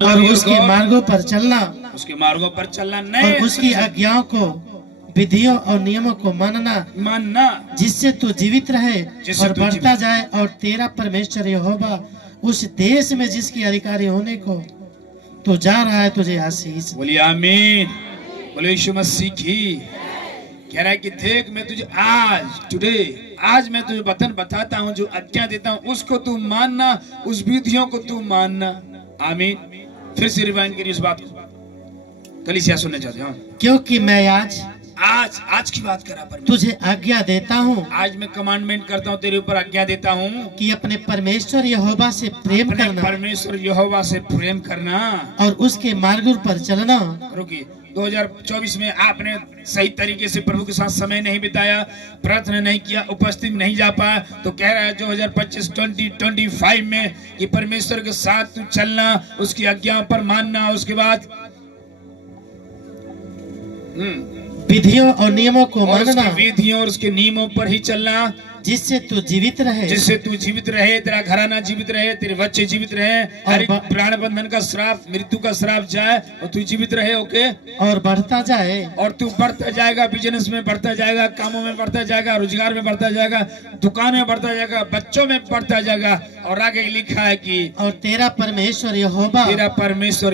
और उसके मार्गों पर चलना, उसके मार्गों पर चलना नहीं, और उसकी आज्ञाओं को, विधियों और नियमों को मानना, जिससे तू जीवित रहे और बढ़ता जाए, और तेरा परमेश्वर यहोवा उस देश में जिसकी अधिकारी होने को तो जा रहा है तुझे आशीष। बोलिए आमीन। बोले यीशु मसीह की। कह रहा है कि देख मैं तुझे आज मैं तुझे वचन बताता हूँ, जो आज्ञा देता हूँ उसको तू मानना, उस विधियों को तू मानना। आमीन। फिर से रिवाइंड करिए इस बात को, कलीसिया सुनने चाहते हैं। क्योंकि मैं आज की बात करा पर तुझे आज्ञा देता हूँ, आज मैं कमांडमेंट करता हूँ, तेरे ऊपर आज्ञा देता हूँ कि अपने परमेश्वर यहोवा से प्रेम करना, परमेश्वर यहोवा से प्रेम करना और उसके मार्गों पर चलना। रुकिए, 2024 में आपने सही तरीके से प्रभु के साथ समय नहीं बिताया, प्रार्थना नहीं किया, उपस्थित नहीं जा पाया, तो कह रहा है 2025 2025 में कि परमेश्वर के साथ तू चलना, उसकी आज्ञाओं पर मानना, उसके बाद विधियों और नियमों को मानना, विधियों और उसके नियमों पर ही चलना, जिससे तू जीवित रहे, तेरा घराना जीवित रहे, तेरे बच्चे जीवित रहे, हर एक प्राण बंधन का श्राप, मृत्यु का श्राप जाए और तू जीवित रहे। ओके, और बढ़ता जाए, और तू बढ़ता जाएगा, बिजनेस में बढ़ता जाएगा, कामों में बढ़ता जाएगा, रोजगार में बढ़ता जाएगा, दुकान में बढ़ता जाएगा, बच्चों में बढ़ता जाएगा। और आगे लिखा है कि और तेरा परमेश्वर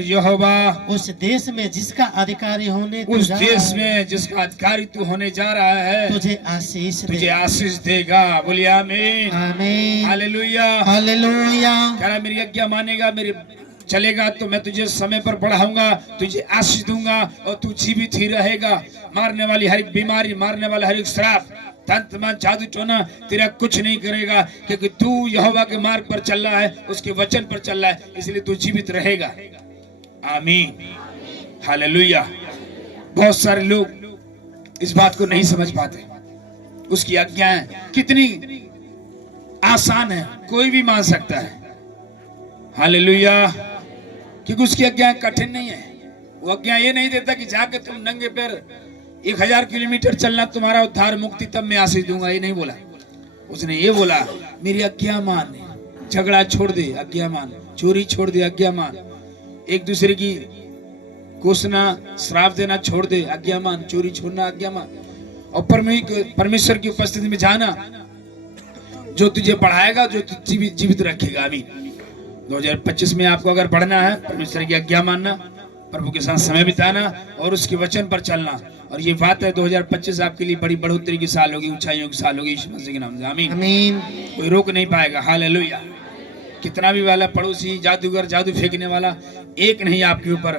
यहोवा उस देश में जिसका अधिकारी होने, उस देश में जिसका अधिकारी तू होने जा रहा है, तुझे आशीष देगा। बोलिए आमीन, आमीन, हालेलुया, हालेलुया। कह रहा मेरी आज्ञा मानेगा, मेरे चलेगा तो मैं तुझे समय पर बढ़ाऊंगा, तुझे आशीष दूंगा और तू जीवित ही रहेगा। मारने वाली हर एक बीमारी, मारने वाला हर एक श्राप, तंत्र मंत्र, जादू टोना तेरा कुछ नहीं करेगा, क्योंकि तू यहोवा के मार्ग पर चल रहा है, उसके वचन पर चल रहा है, इसलिए तू जीवित रहेगा। आमीन, हालेलुया। बहुत सारे लोग इस बात को नहीं समझ पाते, उसकी आज्ञाएं कितनी आसान है, कोई भी मान सकता है। हालेलुया, क्योंकि उसकी आज्ञाएं कठिन नहीं है। वो आज्ञा ये नहीं देता कि जाके तुम नंगे पैर 1000 किलोमीटर चलना तुम्हारा उद्धार मुक्ति, तब मैं आशीष दूंगा, ये नहीं बोला। उसने ये बोला मेरी आज्ञा मान, झगड़ा छोड़ दे, आज्ञा मान, चोरी छोड़ दे, आज्ञा मान, एक दूसरे की कोसना, श्राप देना छोड़ दे, आज्ञा मान, चोरी छोड़ना, आज्ञा मान, और परमेश्वर की उपस्थिति में जाना, जो तुझे बढ़ाएगा, जो तुझे जीवित रखेगा। अभी 2025 में आपको अगर बढ़ना है, परमेश्वर की आज्ञा मानना, प्रभु के साथ समय बिताना और उसके वचन पर चलना। और ये बात है 2025 आपके लिए बड़ी बढ़ोतरी की साल होगी, ऊंचाइयों की साल होगी, यीशु मसीह के नाम से आमीन, आमीन। कोई रोक नहीं पाएगा। हालेलुया। कितना भी वाला पड़ोसी, जादूगर, जादू फेंकने वाला, एक नहीं आपके ऊपर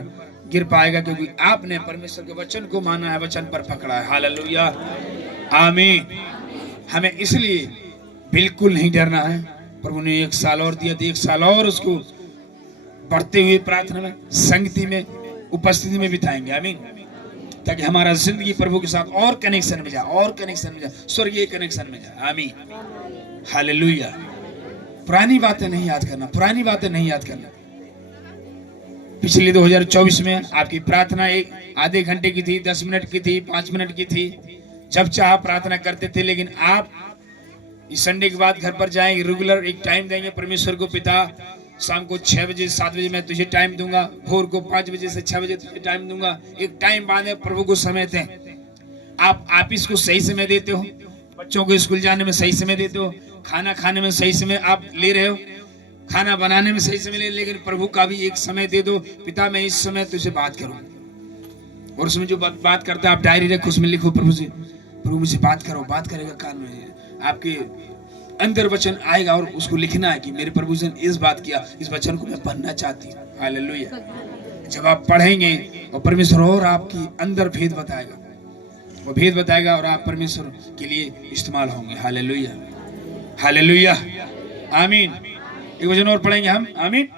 गिर पाएगा, क्योंकि आपने परमेश्वर के वचन को माना है, वचन पर पकड़ा है। हालेलुया, आमीन। हमें इसलिए बिल्कुल नहीं डरना है। प्रभु ने 1 साल और दिया, तो 1 साल और उसको बढ़ते हुए प्रार्थना में, संगति में, उपस्थिति में बिताएंगे। आमीन, ताकि हमारा जिंदगी प्रभु के साथ और कनेक्शन में जाए, और कनेक्शन में जाए, स्वर्गीय कनेक्शन में जाए। आमीन, हालेलुया। पुरानी बातें नहीं याद करना, पुरानी बातें नहीं याद करना। पिछले 2024 में आपकी प्रार्थना एक आधे घंटे की थी, 10 मिनट की थी, 5 मिनट की थी, जब चाह प्रार्थना करते थे। लेकिन आप इस संडे के बाद घर पर जाएंगे, रेगुलर एक टाइम देंगे परमेश्वर को। पिता, शाम को 6 बजे 7 बजे मैं तुझे टाइम दूंगा, भोर को 5 बजे से 6 बजे तुझे टाइम दूंगा। एक टाइम बांधे, प्रभु को समय दें। आप ऑफिस को सही समय देते हो, बच्चों को स्कूल जाने में सही समय देते हो, खाना खाने में सही समय आप ले रहे हो, खाना बनाने में सही समय ले, लेकिन प्रभु का भी एक समय दे दो। पिता, मैं इस समय तुझसे बात करूं, और उसमें जो बात करता है आप डायरी रखो, उसमें लिखो प्रभु से, प्रभु मुझे बात करो। बात करेगा कान में, आपके अंदर वचन आएगा और उसको लिखना है कि मेरे प्रभु ने इस बात किया, इस वचन को मैं पढ़ना चाहती हूँ। हालेलुया। जब आप पढ़ेंगे और परमेश्वर और आपकी अंदर भेद बताएगा, वो भेद बताएगा और आप परमेश्वर के लिए इस्तेमाल होंगे। हालेलुया, हालेलुया, आमीन। एक वचन और पढ़ेंगे हम, आमीन।